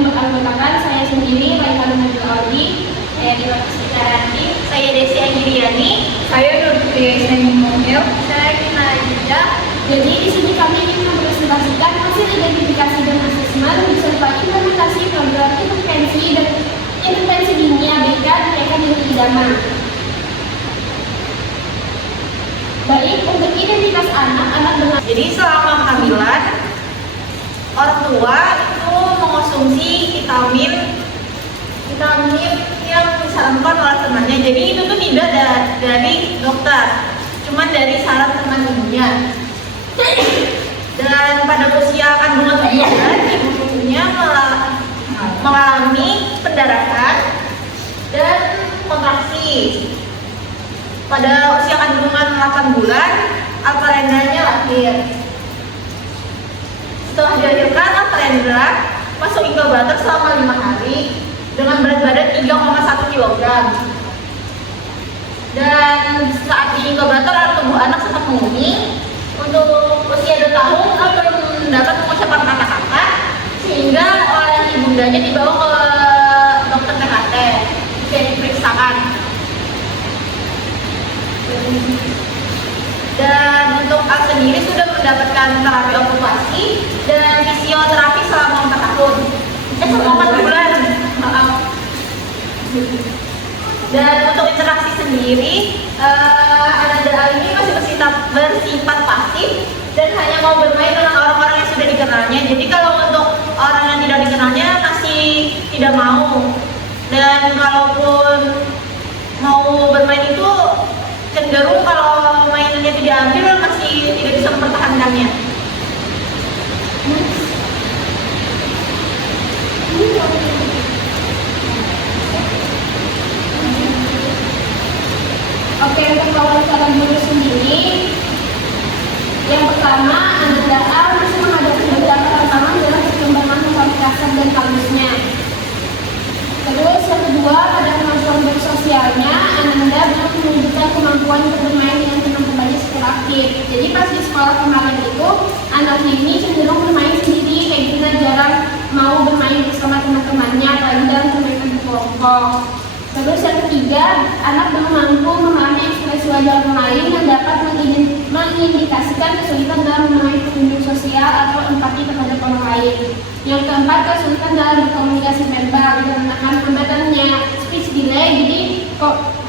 yang beranggotakan saya sendiri, Raihan Najul Aldi, saya Dewa Sekarandi, saya Desi Agiriani, saya Nurti Saimungil, saya Kina Aida. Jadi di sini kami ingin mempresentasikan hasil identifikasi dan asesmen beserta implementasi program intervensi dini ABK di TK Negeri Idaman. Baik, untuk identitas anak dengan. Jadi selama kehamilan, orang tua itu mengonsumsi vitamin yang disarankan oleh temannya. Jadi itu tuh tidak dari dokter, cuman dari saran teman ibunya. Dan pada usia kandungan 7 bulan, ibunya mengalami pendarahan dan kontraksi. Pada usia kandungan 8 bulan, Alparendanya lahir. Setelah dilahirkan, Alparendra masuk inkubator selama 5 hari dengan berat badan 3,1 kg. Dan saat di inkubator, tubuh anak sangat menguni. Untuk usia 2 tahun, belum dapat mengucapkan kata-kata, sehingga oleh ibundanya dibawa ke dokter THT untuk diperiksakan. Dan untuk Al sendiri sudah mendapatkan terapi okupasi dan fisioterapi selama 4 tahun. Selama 4 bulan. Maaf. Dan untuk interaksi sendiri, Ananda Al ini masih bersifat pasif dan hanya mau bermain dengan orang-orang yang sudah dikenalnya. Jadi kalau untuk orang yang tidak dikenalnya masih tidak mau. Dan kalaupun mau bermain itu cenderung kalau mainannya tidak diambil masih tidak bisa mempertahankannya. Oke, untuk wawancara guru sendiri, yang pertama Ananda Al masih menghadapi beberapa tantangan dalam perkembangan motorik kasar dan halusnya. Terus yang kedua, pada kemampuan bersosialnya, Ananda belum menunjukkan kemampuan untuk bermain dengan teman-temannya secara aktif. Jadi pas di sekolah kemarin itu, anaknya ini cenderung bermain sendiri, kayak gitu, jarang mau bermain bersama teman-temannya, apalagi dalam permainan kelompok. Terus yang ketiga, anak belum mampu memahami ekspresi wajah orang lain yang dapat mengindikasikan kesulitan dalam memahami petunjuk sosial atau empati terhadap orang lain. Yang keempat, kesulitan dalam berkomunikasi verbal dikarenakan hambatannya speech delay. Jadi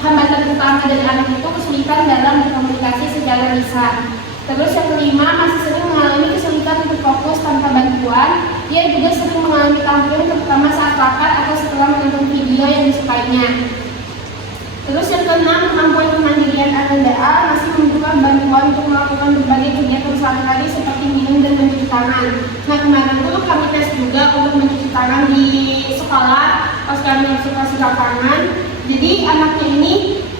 hambatan utama dari anak itu kesulitan dalam berkomunikasi secara lisan. Terus yang kelima, masih sering mengalami kesulitan untuk fokus tanpa bantuan. Dia juga sering mengalami tantrum terutama saat lapar atau setelah menonton video yang disukainya. Terus yang keenam, kemampuan kemandirian Ananda Al masih membutuhkan bantuan untuk melakukan berbagai kegiatan sehari-hari seperti minum dan mencuci tangan. Nah, kemarin dulu kami tes juga untuk mencuci tangan di sekolah pas kami observasi lapangan. Jadi anaknya ini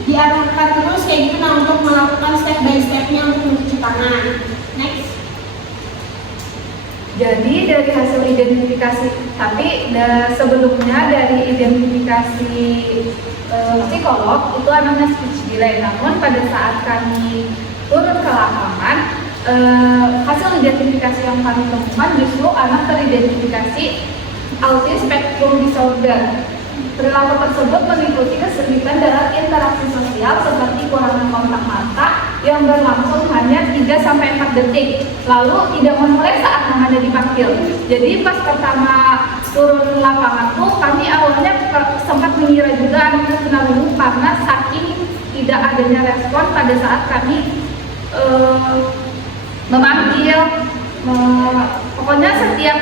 diarahkan terus kayak gitu, nah, untuk melakukan step by stepnya untuk mencuci tangan. Next. Jadi dari hasil identifikasi, tapi sebelumnya dari identifikasi psikolog itu anaknya speech delay. Namun pada saat kami turun ke lapangan, hasil identifikasi yang kami temukan justru anak teridentifikasi autism spectrum disorder. Perilaku tersebut meliputi kesulitan dalam interaksi sosial seperti kurangnya kontak mata yang berlangsung hanya 3-4 detik, lalu tidak memulai saat namanya dipanggil. Jadi pas pertama turun lapangan tuh kami awalnya sempat mengira juga anaknya kena lumpuh karena saking tidak adanya respon pada saat kami memanggil. Pokoknya setiap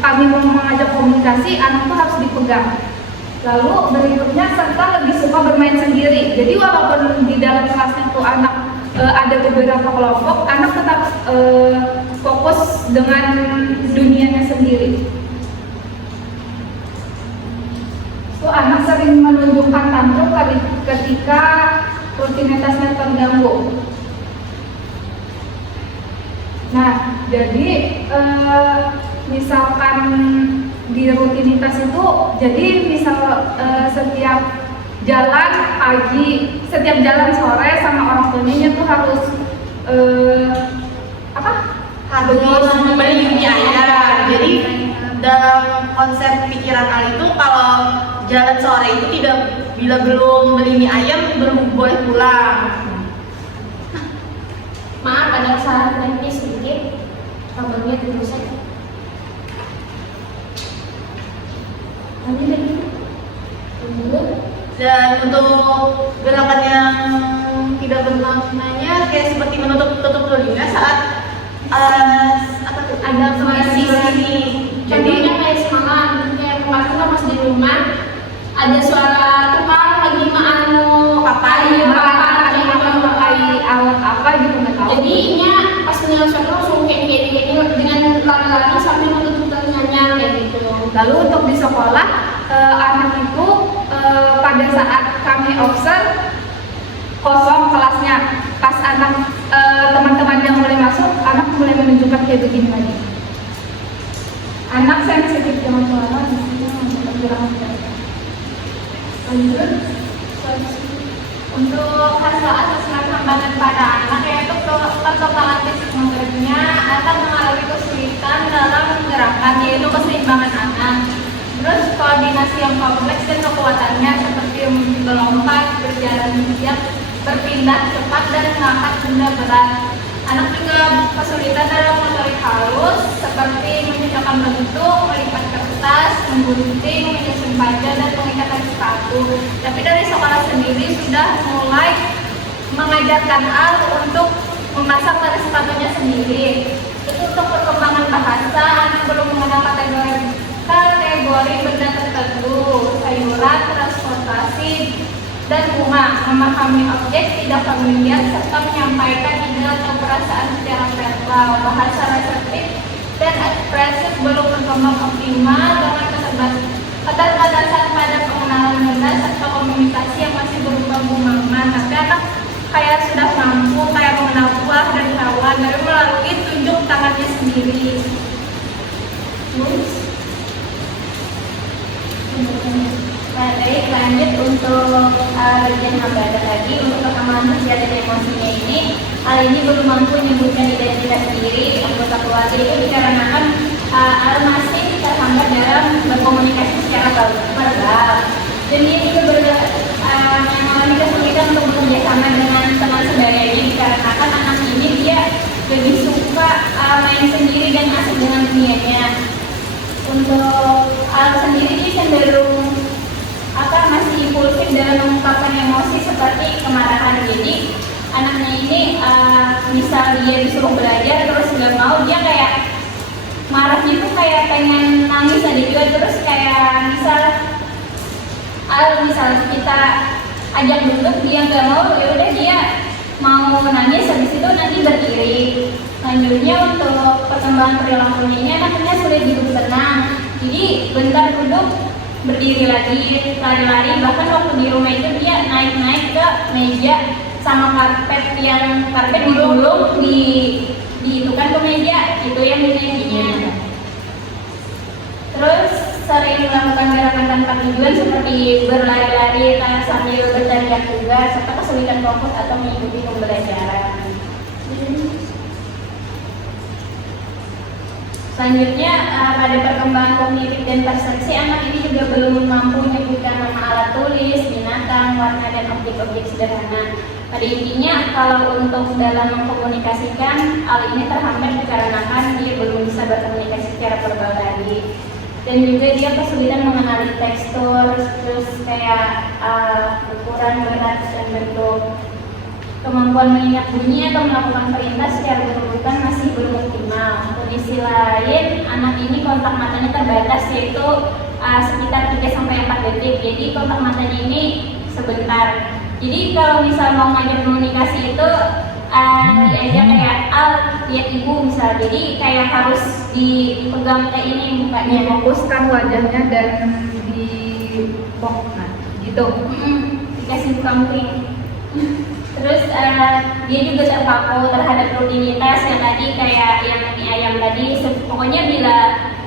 kami mau mengajak komunikasi, anak tuh harus dipegang. Lalu berikutnya serta lebih suka bermain sendiri. Jadi walaupun di dalam kelasnya tuh anak ada beberapa kelompok, anak tetap fokus dengan dunianya sendiri. Tuh anak sering menunjukkan tantrum ketika rutinitasnya terganggu. Nah, jadi misalkan di rutinitas itu, jadi misal setiap jalan pagi, setiap jalan sore sama orang tuanya tuh harus harus membeli ayam. Jadi dalam konsep pikiran Al itu kalau jalan sore itu tidak, bila belum beli mie ayam belum boleh pulang. Maaf, ada kesalahan teknis sedikit. Kabelnya dirusak. Dan untuk gerakan yang tidak bermaknanya kayak seperti menutup telinga saat Ada mengisi ini. Contohnya kayak semalam, kayak kemarin kan pas di rumah ada suara tukang lagi pakai alat apa gitu nggak tahu. Jadinya pas penyelesaian langsung kayak gini dengan lari-lari sampai menutup telinganya kayak gitu. Lalu untuk di sekolah, anak itu pada saat kami observ kosong kelasnya, pas anak teman-teman yang mulai masuk, anak mulai menunjukkan kayak begini lagi. Anak sensitif dengan suara, di sini menunjukkan lanjut. Untuk hasil asesmen hambatan pada anak yaitu perkembangan fisik motoriknya akan mengalami kesulitan dalam menggerakkan, yaitu keseimbangan anak. Terus koordinasi yang kompleks dan kekuatannya seperti melompat, berjalan bijak, berpindah cepat dan mengangkat benda berat. Anak juga kesulitan dalam motorik halus seperti menyediakan bentuk, melipat kertas, menggunting, menyusun baja dan mengikatkan sepatu. Tapi dari sekolah sendiri sudah mulai mengajarkan Al untuk memasang pada sepatunya sendiri. Itu untuk perkembangan bahasa, anak belum mengenal kategori benda tertentu, sayuran, transportasi, dan rumah, memahami objek tidak familiar serta menyampaikan ide atau perasaan secara verbal. Bahasa reseptif dan ekspresif belum berkembang optimal dengan keterbatasan pada pengenalan benda serta komunikasi yang masih berupa bumangan. Tapi anak kayak sudah mampu kayak mengenal buah dan hewan dari melalui tunjuk tangannya sendiri. Baik, lanjut untuk bagian hambatan tadi. Untuk perkembangan sosial dan emosinya ini, hal ini belum mampu menyebutkan identitas diri anggota keluarga itu dikarenakan Al masih terhambat dalam berkomunikasi secara verbal. Dan dia juga mengalami kesulitan untuk bekerja sama dengan teman sebayanya dikarenakan anak ini dia lebih suka main sendiri dan asik dengan dunianya. Untuk Al sendiri dia cenderung masih impulsif dalam mengungkapkan emosi seperti kemarahan. Jadi anaknya ini misal dia disuruh belajar terus nggak mau, dia kayak marahnya tuh kayak pengen nangis aja juga. Terus kayak misal kita ajak duduk dia nggak mau, ya udah dia mau nangis, habis itu nanti berdiri. Selanjutnya untuk perkembangan perilakunya ini anaknya sulit duduk tenang, jadi bentar duduk berdiri lagi, lari-lari. Bahkan waktu di rumah itu dia naik-naik ke meja sama karpet digulung diitukan ke meja, itu yang dinaikinya. Terus sering melakukan gerakan tanpa tujuan seperti berlari-lari sambil berteriak juga, serta kesulitan fokus atau mengikuti pembelajaran. Selanjutnya pada perkembangan kognitif dan persepsi, anak ini juga belum mampu menyebutkan nama alat tulis, binatang, warna, dan objek-objek sederhana. Pada intinya, kalau untuk dalam mengkomunikasikan, hal ini terhambat dikarenakan dia belum bisa berkomunikasi secara verbal tadi. Dan juga dia kesulitan mengenali tekstur, terus kayak ukuran, berat, dan bentuk. Kemampuan mengingat bunyi atau melakukan perintah secara berurutan masih belum optimal. Kondisi lain, anak ini kontak matanya terbatas, yaitu sekitar 3-4 detik. Jadi kontak matanya ini sebentar. Jadi kalau misal mau ngajak komunikasi itu diajak kayak lihat ibu misal. Jadi kayak harus dipegang kayak ini mukanya, fokuskan wajahnya dan di gitu. Dikasih buka-buka. Terus dia juga terpaku terhadap rutinitas yang tadi kayak yang mie ayam tadi. Pokoknya bila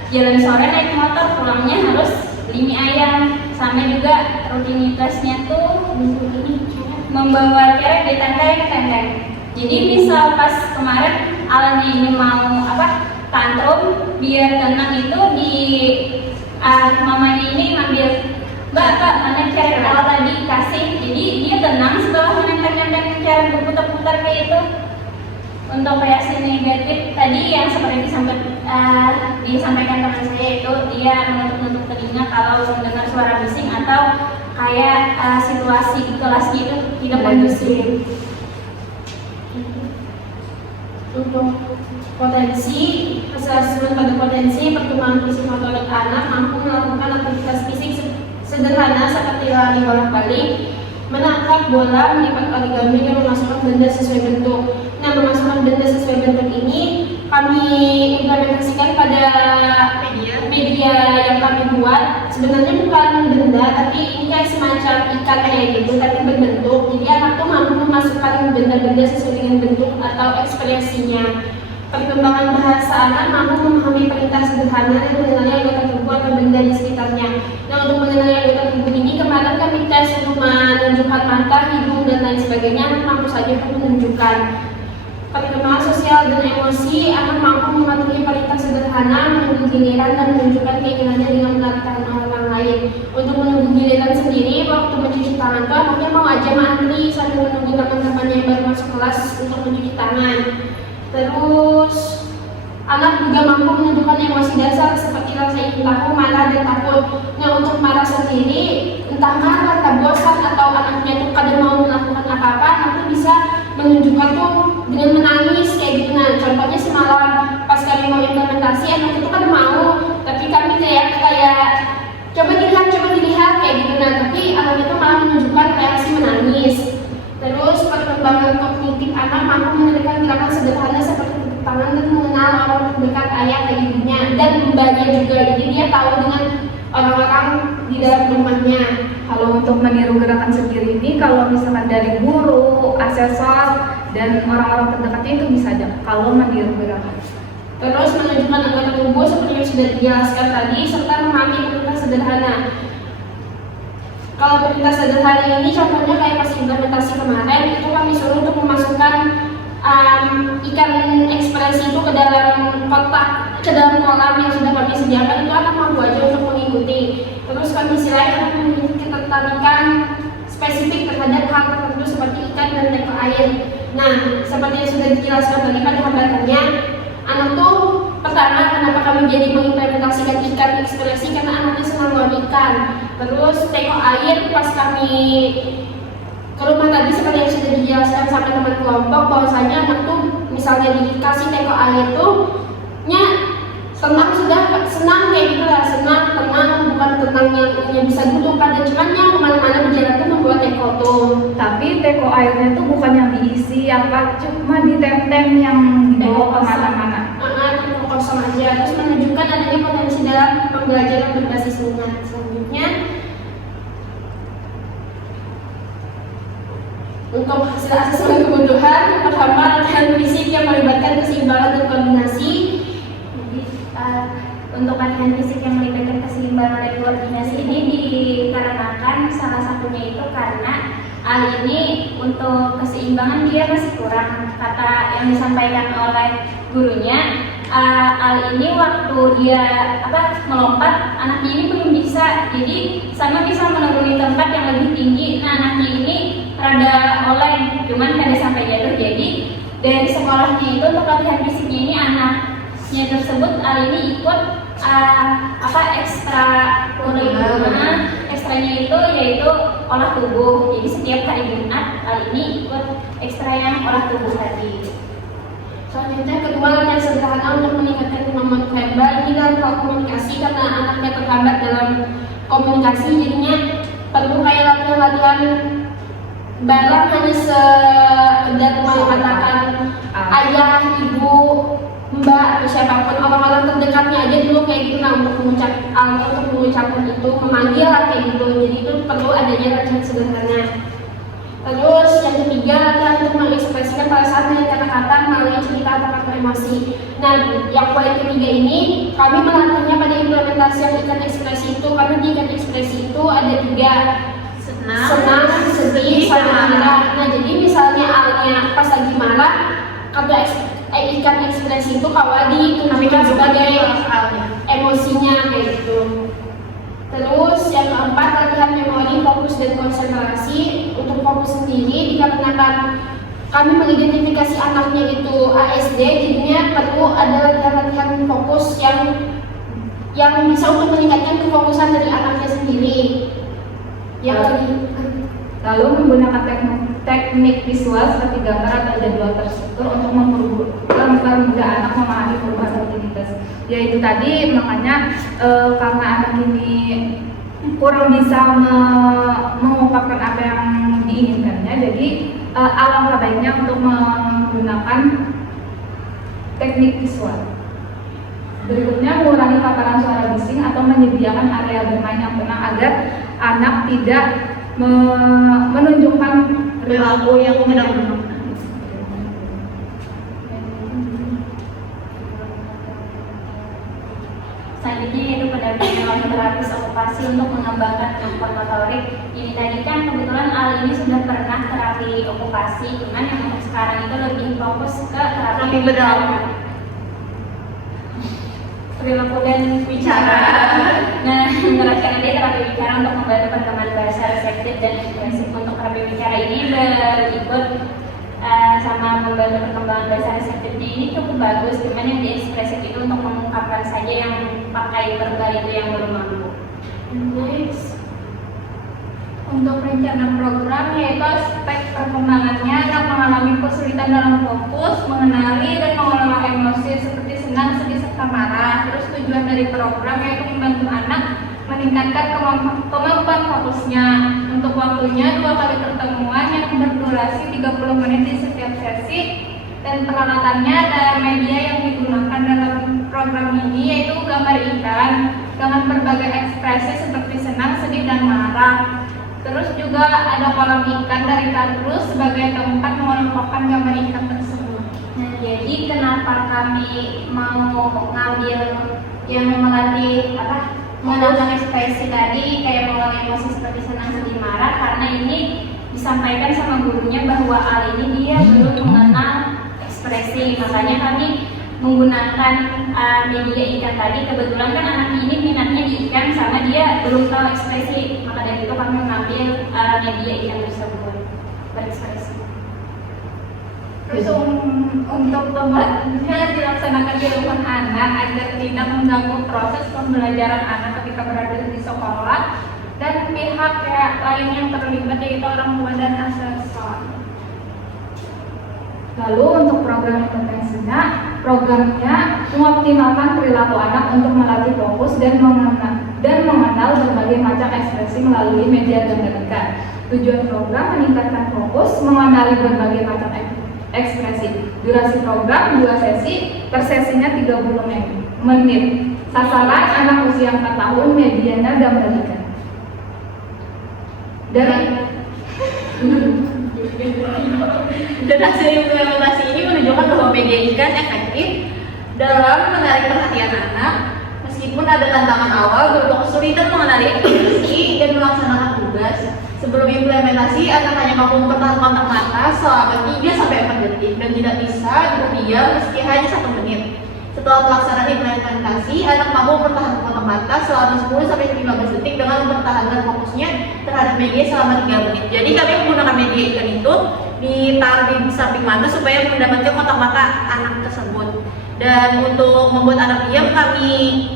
jalan sore naik motor, pulangnya harus beli mie ayam. Sama juga rutinitasnya tuh membawa kerek di tenteng. Jadi misal pas kemarin Alnya ini mau tantrum biar tenang itu di mamanya ini ngambil mbak mana cara ketawa tadi kasih, jadi dia tenang setelah menentang-nentang cara berputar-putar kayak itu. Untuk reaksi negatif tadi yang seperti disampaikan teman saya itu dia menutup telinga kalau mendengar suara bising atau kayak situasi di kelas gitu tidak kondusif. Untuk potensi, asesmen pada potensi perkembangan fisik motorik anak mampu melakukan aktivitas fisik sederhana seperti lari bolak-balik, menangkap bola, melipat origami, dan memasukkan benda sesuai bentuk. Nah, memasukkan benda sesuai bentuk ini kami implementasikan pada media yang kami buat. Sebenarnya bukan benda, tapi ini kayak semacam ikan kayak gitu, tapi berbentuk. Jadi anak tuh mampu memasukkan benda-benda sesuai dengan bentuk atau ekspresinya. Perkembangan bahasa anak mampu memahami perintah sederhana dan mengenali anggota tubuh atau benda di sekitarnya. Nah, untuk mengenali anggota tubuh ini kemarin kami tes untuk menunjukkan mata, hidung, dan lain sebagainya. Anak mampu saja untuk menunjukkan. Perkembangan sosial dan emosi, anak mampu mematuhi perintah sederhana, menunggu giliran, dan menunjukkan keinginannya dengan menarik orang lain. Untuk menunggu giliran sendiri, waktu mencuci tangan itu anaknya mau aja mandi sambil menunggu teman-temannya yang baru masuk kelas untuk mencuci tangan. Terus anak juga mampu menunjukkan emosi dasar seperti rasa ingin tahu, marah, dan takut. Nah, untuk marah sendiri, entah marah, entah bosan, atau anaknya tuh kadang mau melakukan apa-apa, anak tuh bisa menunjukkan tuh dengan menangis kayak gitu. Nah, contohnya semalam pas kami mau implementasi, anak itu kadang mau, tapi kami kayak coba dilihat kayak gitu. Nah, tapi anak itu malah menunjukkan reaksi menangis. Terus perkembangan kognitif anak mampu menunjukkan gerakan sederhana seperti tepuk tangan dan mengenal orang terdekat, ayah dan ibunya dan mbaknya juga. Jadi dia tahu dengan orang-orang di dalam rumahnya. Kalau untuk meniru gerakan sendiri ini, kalau misalkan dari guru, asesor, dan orang-orang terdekatnya itu bisa aja kalau meniru gerakan. Terus menunjukkan anggota tubuh seperti yang sudah dijelaskan tadi, serta memahami perintah sederhana. Kalau perintah sederhana ini contohnya kayak pas implementasi kemarin, itu kami suruh untuk memasukkan ikan ekspresi itu ke dalam kotak, ke dalam kolam yang sudah kami sediakan. Itu anak mampu aja untuk mengikuti. Terus kondisi lain anak memiliki ketertarikan spesifik terhadap hal tertentu seperti ikan dan teko air. Nah, seperti yang sudah dijelaskan tadi pada hambatannya, anak tuh pertama kenapa kami jadi mengimplementasikan ikan ekspresi karena anaknya senang lawan ikan. Terus teko air pas kami ke rumah tadi seperti yang sudah dijelaskan sama teman kelompok bahwasanya anak tuh misalnya dikasih teko air tuh senang kayak gitu lah, senang, tenang, bukan tenang yang bisa duduk pada cuman yang kemana-mana berjalan tuh membuat teko tuh. Tapi teko airnya tuh bukan yang diisi apa, cuma ditem-tem yang dibawa kemana-mana. Teko kosong aja. Terus menunjukkan adanya potensi dalam pembelajaran berbasis minat. Selanjutnya untuk hasil asesmen kebutuhan, pertama latihan fisik yang melibatkan keseimbangan dan koordinasi. Untuk latihan fisik yang melibatkan keseimbangan dan koordinasi ini dikarenakan salah satunya itu karena Al ini untuk keseimbangan dia masih kurang. Kata yang disampaikan oleh gurunya, Al ini waktu dia melompat, anaknya ini belum bisa. Jadi sama bisa menuruni tempat yang lebih tinggi. Nah, anaknya ini rada oleng, cuman kada sampai jatuh. Jadi dari sekolahnya itu untuk latihan fisiknya ini anaknya tersebut Al ini ikut ekstra kurikuler. Ekstranya itu yaitu olah tubuh. Jadi setiap hari Jumat Al ini ikut ekstra yang olah tubuh tadi. Selanjutnya kedua, latihan sederhana untuk meningkatkan kemampuan verbal. Ini dalam hal komunikasi karena anaknya terhambat dalam komunikasi, jadinya perlu kayak latihan barang hanya sekedar mengatakan ayah, ibu, mbak, atau siapapun orang-orang terdekatnya aja dulu kayak gitu. Nah, untuk mengucapkan itu memanggil lah kayak gitu. Jadi itu perlu adanya latihan sederhana. Terus yang ketiga, latihan untuk mengekspresikan perasaan dengan kata-kata melalui cerita atau emosi. Nah, yang poin ketiga ini kami melatihnya pada implementasi yang ikan ekspresi itu, karena di ikan ekspresi itu ada tiga: senang, sedih, sama marah. Nah, jadi misalnya alnya pas lagi marah, atau ikan ekspresi situ kalau ditunjukkan sebagai emosinya kayak gitu. Terus yang keempat, latihan memori, fokus dan konsentrasi. Untuk fokus sendiri dikarenakan kami mengidentifikasi anaknya itu ASD, jadinya perlu ada latihan-latihan fokus yang bisa untuk meningkatkan kefokusan dari anaknya sendiri. Lalu menggunakan teknik visual seperti gambar atau jadwal terstruktur untuk mempermudah anak memahami perubahan rutinitas. Yaitu tadi makanya karena anak ini kurang bisa mengungkapkan apa yang diinginkannya, jadi alangkah baiknya untuk menggunakan teknik visual. Berikutnya, mengurangi paparan suara bising atau menyediakan area bermain yang tenang agar anak tidak menunjukkan perilaku yang tidak benar. Selanjutnya yaitu pendampingan terapis okupasi untuk mengembangkan kemampuan motorik. Ini tadi kan kebetulan Al ini sudah pernah terapi okupasi, cuman yang untuk sekarang itu lebih fokus ke terapi berdampak perilaku dan bicara. Nah, menerapkan dia terapi bicara untuk membantu perkembangan bahasa reseptif dan ekspresif. Untuk terapi bicara ini berikut sama membantu perkembangan bahasa reseptifnya ini cukup bagus, cuman yang diekspresif itu untuk mengungkapkan saja yang pakai verbal itu yang belum mampu. Next. Untuk rencana program, yaitu aspek perkembangannya anak mengalami kesulitan dalam fokus, mengenali dan mengelola emosi seperti senang, sedih, serta marah. Terus tujuan dari program yaitu membantu anak meningkatkan kemampuan fokusnya. Untuk waktunya 2 kali pertemuan yang berdurasi 30 menit di setiap sesi, dan peralatannya dan media yang digunakan dalam program ini yaitu gambar ikan dengan berbagai ekspresi seperti senang, sedih, dan marah. Terus juga ada kolam ikan dari kardus sebagai tempat mengelompokkan gambar ikan tersebut. Nah, jadi kenapa kami mau ngambil yang melatih mengenalkan ekspresi tadi kayak mengelola emosi seperti senang, sedih, marah, karena ini disampaikan sama gurunya bahwa Al ini dia belum mengenal ekspresi, makanya kami menggunakan media ikan tadi. Kebetulan kan anak ini minatnya di ikan sama dia belum tahu ekspresi, maka dari itu kami mengambil media ikan tersebut berekspresi. Terus untuk pembelajarannya dilaksanakan di rumah anak agar tidak mengganggu proses pembelajaran anak ketika berada di sekolah, dan pihak lain yang terlibat yaitu orang tua dan asesor. Lalu untuk program potensinya, programnya mengoptimalkan perilaku anak untuk melatih fokus dan mengenal berbagai macam ekspresi melalui media gambar ikan. Tujuan program meningkatkan fokus, mengenali berbagai macam ekspresi. Durasi program 2 sesi, per sesinya 30 menit. Sasaran anak usia 4 tahun, medianya gambar ikan. Dan hasil implementasi ini menunjukkan bahwa media ikan efektif dalam menarik perhatian anak. Meskipun ada tantangan awal berupa kesulitan mengenali ekspresi dan melaksanakan tugas. Sebelum implementasi, anak hanya mampu mempertahankan kontak mata selama 3-4 detik dan tidak bisa berdiam meski hanya 1 menit. Setelah pelaksanaan implementasi, anak mampu mempertahankan kontak mata selama 10-15 detik dengan mempertahankan fokusnya terhadap media selama 3 menit. Jadi kami menggunakan media ikan itu ditaruh di samping mata supaya mendapatkan kontak mata anak tersebut. Dan untuk membuat anak diam, kami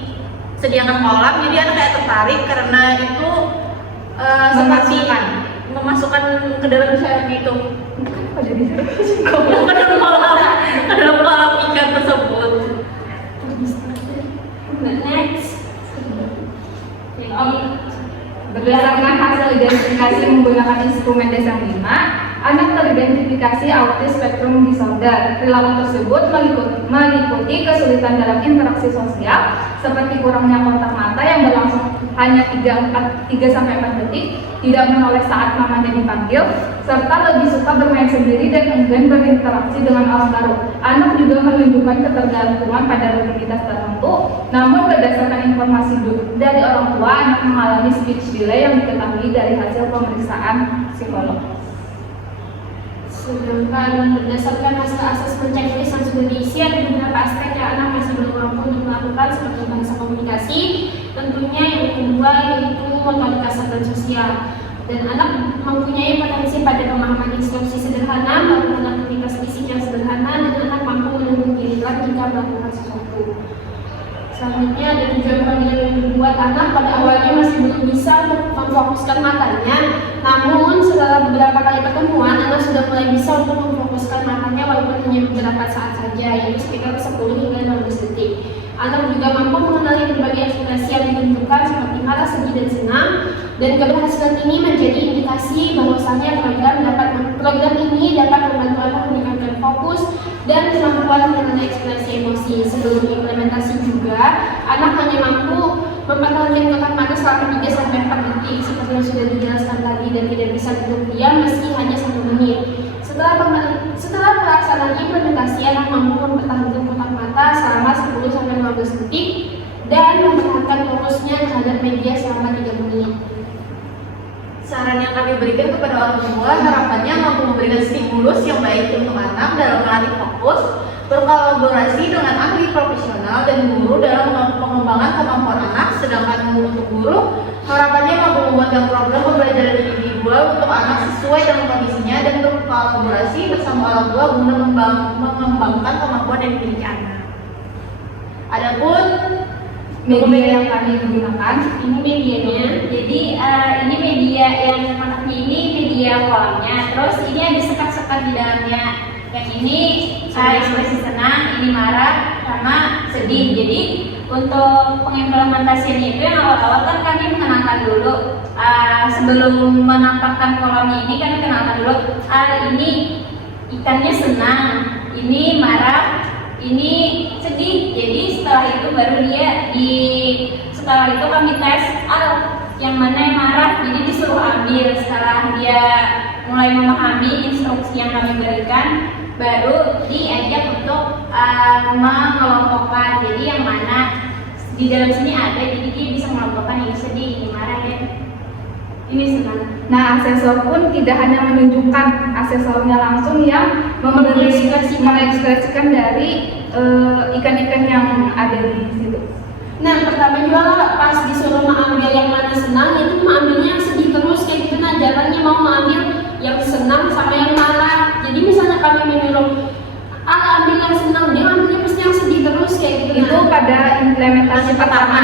sediakan kolam, jadi anak kayak tertarik karena itu seperti memasukkan ke dalam syarafnya itu. Ke dalam kolam ikan tersebut. Next. Berdasarkan hasil identifikasi menggunakan instrumen DSM-5, anak teridentifikasi autis spektrum disorder. Perilaku tersebut meliputi kesulitan dalam interaksi sosial, seperti kurangnya kontak mata yang berlangsung hanya 3-4 detik, tidak menoleh saat namanya dipanggil, serta lebih suka bermain sendiri dan enggan berinteraksi dengan orang baru. Anak juga menunjukkan ketergantungan pada rutinitas tertentu, namun berdasarkan informasi dari orang tua, anak mengalami speech delay yang diketahui dari hasil pemeriksaan psikolog. Sedangkan berdasarkan hasil asesmen checklist yang sudah diisi, ada beberapa aspek yang anak masih belum mampu untuk melakukan seperti bahasa komunikasi, tentunya yang kedua yaitu motorik kasar dan sosial. Dan anak mempunyai potensi pada pemahaman instruksi sederhana, melakukan aktivitas fisik yang sederhana, dan anak mampu menunggu giliran jika melakukan sesuatu. Selanjutnya ada tujuan panggilan yang membuat anak pada awalnya masih belum bisa memfokuskan matanya, namun setelah beberapa kali pertemuan anak sudah mulai bisa untuk memfokuskan matanya walaupun hanya beberapa saat saja, yaitu sekitar 10 hingga 15 detik. Anak juga mampu mengenali berbagai ekspresi yang ditunjukkan seperti marah, sedih, dan senang. Dan keberhasilan ini menjadi indikasi bahwasannya program ini dapat membantu anak meningkatkan fokus dan kemampuan mengenai ekspresi emosi. Sebelum implementasi juga, anak hanya mampu mempertahankan kotak mata selama 3-4 detik seperti yang sudah dijelaskan tadi, dan tidak bisa duduk diam meski hanya 1 menit. Setelah pelaksanaan implementasi, anak mampu mempertahankan kotak mata selama 10-15 detik dan mempertahankan fokusnya terhadap media selama 3 menit. Saran yang kami berikan kepada orang tua harapannya mampu memberikan stimulus yang baik untuk anak dalam melatih fokus, berkolaborasi dengan ahli profesional dan guru dalam pengembangan kemampuan anak. Sedangkan untuk guru harapannya mampu membuatkan program pembelajaran individual untuk anak sesuai dengan kondisinya dan berkolaborasi bersama orang tua guna mengembangkan kemampuan yang dimiliki anak. Adapun Media yang kami gunakan, Ini medianya. Jadi ini media yang kotaknya ini media kolamnya. Terus ini ada sekat-sekat di dalamnya. Yang ini ekspresi senang, ini marah, sama sedih. Jadi untuk pengimplementasian itu yang awal-awal kan kami mengenalkan dulu. Sebelum menampakkan kolamnya ini kami kenalkan dulu. Ini ikannya senang, ini marah, ini sedih. Jadi setelah itu baru setelah itu kami tes yang mana yang marah, jadi disuruh ambil. Setelah dia mulai memahami instruksi yang kami berikan, baru diajak untuk mengelompokkan. Jadi yang mana di dalam sini ada, jadi dia bisa mengelompokkan ini sedih, ini marah, dan ini senang. nah asesor pun tidak hanya menunjukkan asesornya langsung yang mengekspresikan dari ikan-ikan yang ada di situ. Nah, pertama juga pas disuruh mengambil yang mana senang, itu mengambilnya yang sedih terus kayak gitu. Nah, jalannya mau mengambil yang senang sama yang marah. Jadi misalnya kami menyuruh ambil yang senang, dia ambilnya pasti yang sedih terus kayak gitu. Itu pada implementasi pertama.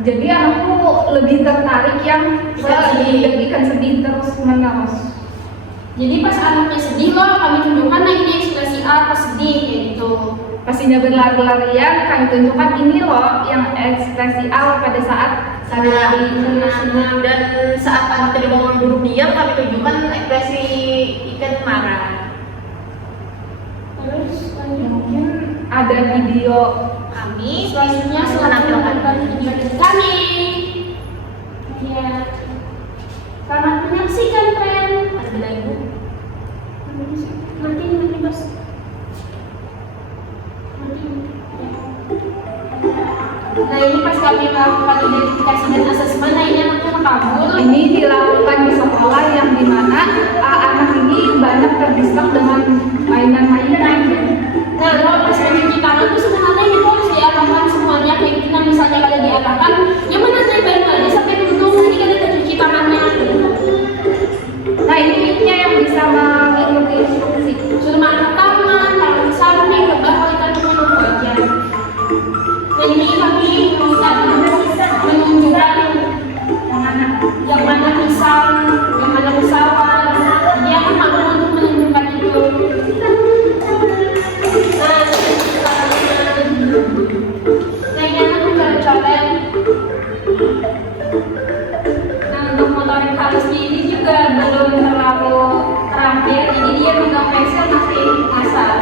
Jadi anakku lebih tertarik yang ikan sedih terus menerus. Jadi pas anaknya sedih loh, kami tunjukkan, nah ini ekspresi A pas sedih kayak gitu. Pastinya berlari-larian, kami tunjukkan ini loh yang ekspresi A pada saat senang, dan saat anak tidak mau duduk diam kami tunjukkan ekspresi ikan marah. Terus mungkin ada video Kami selanjutnya menampilkan video dari kami. Ya, selamat menyaksikan tren. ada lagu. Nanti bos. Nah, ini pas kami melakukan identifikasi dan asesmen, nah ini anaknya kabur. ini dilakukan di sekolah yang dimana anak ini banyak terdistak dengan mainan-mainan. Nah, kalau pas mencuci tangan tuh sebenarnya itu harus diarahkan semuanya kayak gitu. Nah, misalnya kalau diarahkan, yang mana saya baru aja sampai untung nanti kan kita cuci tangannya. Nah ini tipnya yang bisa mengikuti instruksi. Suruh angkat tangan, taruh samping, ke bawah, kita cuma nunggu aja. Nah, ini kami menunjukkan yang mana pisang, yang mana pesawat. Jadi aku mampu untuk menunjukkan itu. Nah, ini anak mencoret-coret. Nah, untuk motorik halusnya ini juga belum terlalu terampil, jadi dia megang pensil masih ngasal.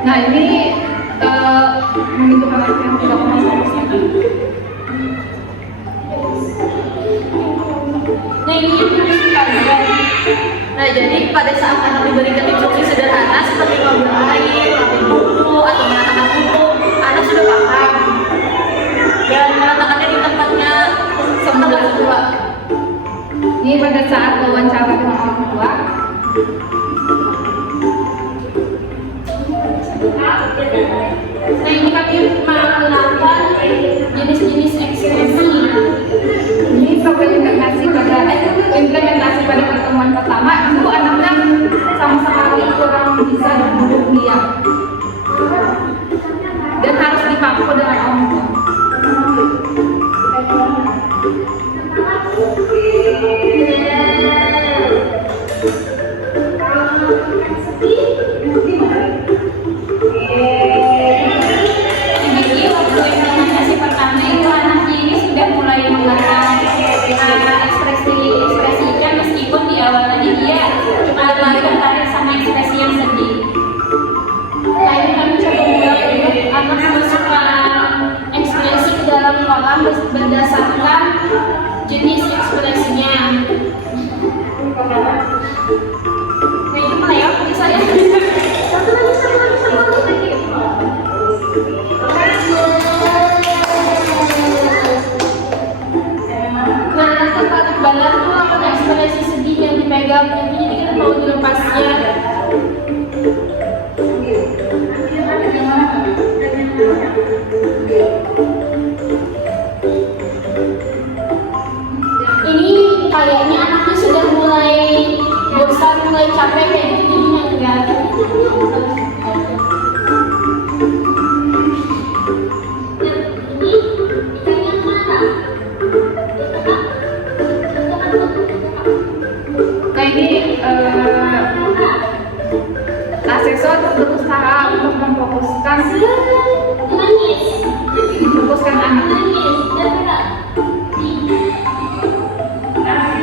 Nah ini menunjukkan anak yang tidak mengasah. Nah, ini yang harus dikajian. Nah, jadi pada saat anak diberikan instruksi sederhana seperti mengambil air, mengambil buku, atau menatakan buku, anak sudah paham dan meletakkannya di tempatnya semula. Ini pada saat wawancara dengan orang tua, Nah ini kami melakukan jenis-jenis ekspresi. Ini implementasi pada pertemuan pertama itu anaknya sama sekali kurang bisa duduk diam dan harus dipaku dengan orang tua. Jadi waktu implementasi pertama itu anaknya ini sudah mulai mengeluarkan ekspresi ikan, meskipun di awalnya dia lagi tertarik sama ekspresi yang sedih. Nah ini kami coba mulai untuk anak memasukkan ekspresi ke dalam kolam berdasarkan jenis ekspresinya. Nah itu mana ya? Bisa ya? Nah anak tertarik banget tuh akan ekspresi sedih yang dipegang itu, jadi kita mau dilepasnya. Ini kayaknya anaknya sudah mulai bosan, mulai capek kayak gitu, jadinya enggak. Ini ikan yang mana? Nah ini asesor berusaha untuk memfokuskan anak.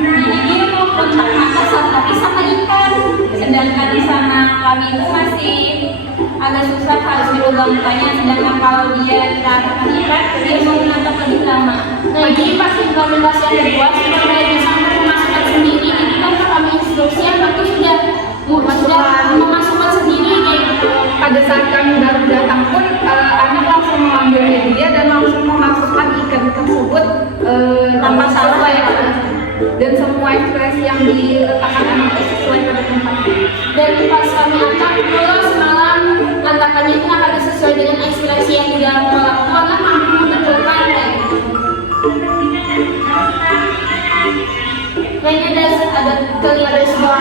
Jadi dia mau kontak mata tapi sama ikan, sedangkan di sana kami itu masih agak susah, harus diulang mukanya, sedangkan kalau dia ditaruhkan ikan dia mau menatap lebih lama. Nah ini pas implementasi yang kedua sudah mulai bisa memasukkan sendiri, jadi kan kami instruksi anak itu sudah memasukkan sendiri kayak gitu. Pada saat kami baru datang pun anak langsung mengambil media dan langsung memasukkan ikan tersebut tanpa salah ya. Dan semua ekspresi yang diletakkan anak itu sesuai pada tempatnya. Dan pas kami angkat kalau semalam antakannya itu akan sesuai dengan ekspresi yang di dalam kolam, anak mampu menentukan kayak gitu. Nah ini ada kelihatan sebuah